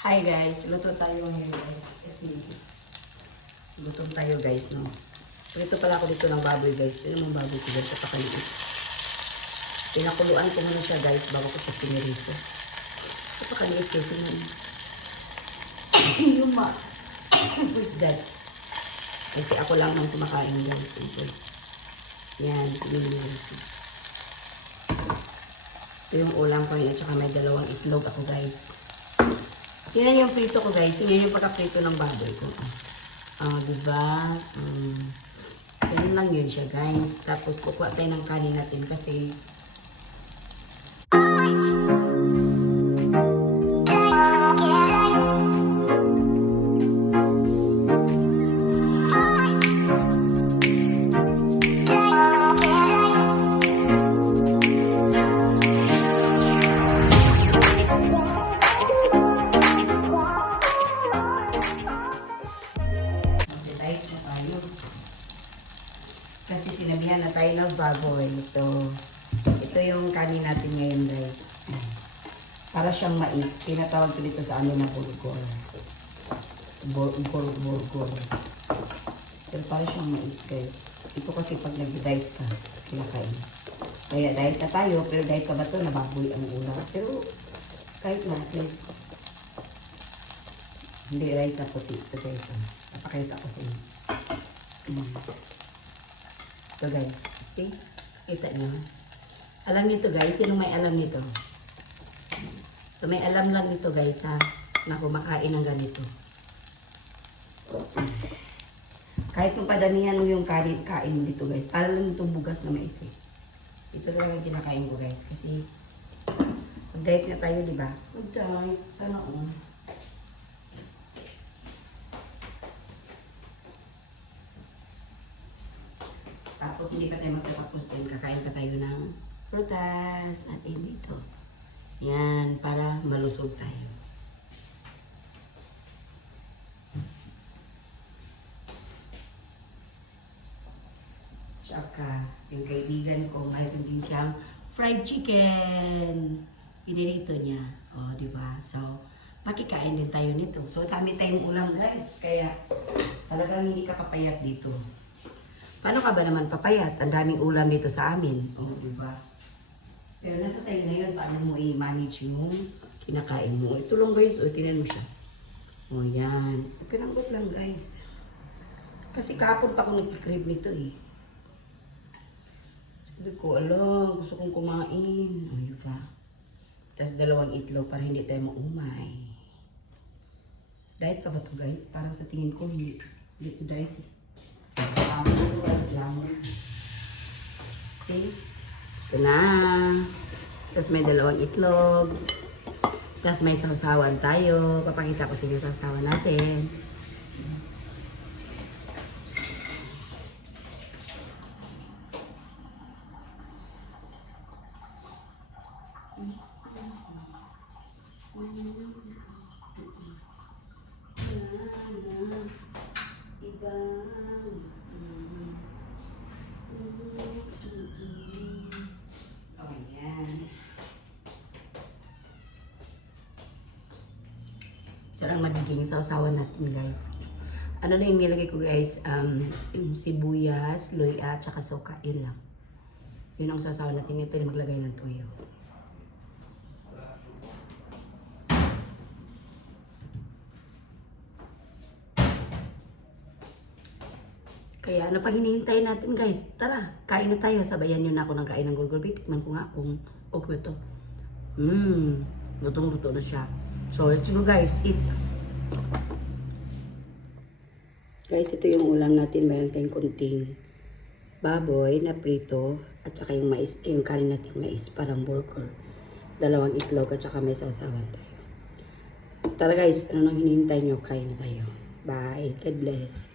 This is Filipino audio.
Hi guys, luto tayo ngayon guys. Kasi gutom tayo guys, no? Prito pala ako dito ng baboy guys. Ito yung baboy ko guys, kapakaliit. Pinakuluan ko muna siya guys, bago ko sa pinirito. Kapakaliit kasi man. yung ma... Who's that? Kasi ako lang ang kumakain guys. Ito. Yan, pinirito. Ito yung ulam ko yun at saka may dalawang itlog ako guys. Tingnan yung prito ko guys. Tingnan yung pagkaprito ng baboy ko. Ah, diba? Um, ganun lang yun siya guys. Tapos kukuha tayo ng kanin natin kasi baboy. So, ito yung kanin natin ngayon guys. Para siyang mais. Tinatawag ko dito sa amin na burgor. Bur bur burgor. Pero para siyang mais guys. Ito kasi pag nag-diet ka, kinakain. Kaya diet na tayo, pero diet ka ba ito, nababoy ang ulam. Pero kahit na, at least, hindi rice na puti. Ito guys. Napakita ko sa inyo. Mm. Ito guys. See? Kita niyo. Alam niyo to guys. Sino may alam nito? So may alam lang nito guys ha. Na kumakain ng ganito. Kahit kung padamihan mo yung kain, kain dito guys. Para lang itong bugas na mais. Ito talaga yung kinakain ko guys. Kasi mag-diet na tayo di ba? Mag-diet. Sana all. Tapos hindi pa tayo magtatapos din, kakain pa tayo ng prutas natin dito. Yan, para malusog tayo. Tsaka, yung kaibigan ko, mayroon din siyang fried chicken. Pinirito niya. O, di ba? So, makikain din tayo nito. So, dami tayong ulam, guys. Kaya, talagang hindi ka papayat dito. Paano ka ba naman papayat? Ang daming ulam dito sa amin. O, di ba? Pero nasa sa'yo na yun, paano mo i-manage yung kinakain mo. Ito lang guys, o, tinan mo siya. O, yan. Pinanggot lang guys. Kasi kahapon pa ako nagkikrib nito eh. Hindi ko alam, gusto kong kumain. O, di ba? Tapos dalawang itlog para hindi tayo maumay. Diet ka ba to guys? Parang sa tingin ko, hindi, hindi to diet eh. Guys, lamon. See? Ito na. Tapos may dalawang itlog. Tapos may sausawan tayo. Papakita ko sa inyo sausawan natin. Ayan. Lang magiging sausawan natin guys. Ano lang yung nilagay ko guys, um, sibuyas, luya, tsaka suka, yun lang. Yun ang sausawan natin. Ito yung maglagay ng tuyo. Kaya ano pa hinihintay natin guys? Tara, kain na tayo. Sabayan nyo na ako ng kain ng gulgul. Tikman ko nga kung okay to. Mmm, lutong-luto na siya. So, let's go guys, eat. Guys, ito yung ulam natin. Meron tayong kunting baboy na prito at saka yung mais, yung kanin natin mais, parang burger. Dalawang itlog at saka may sausawan tayo. Tara guys, ano nang hinihintay nyo? Kain tayo. Bye. God bless.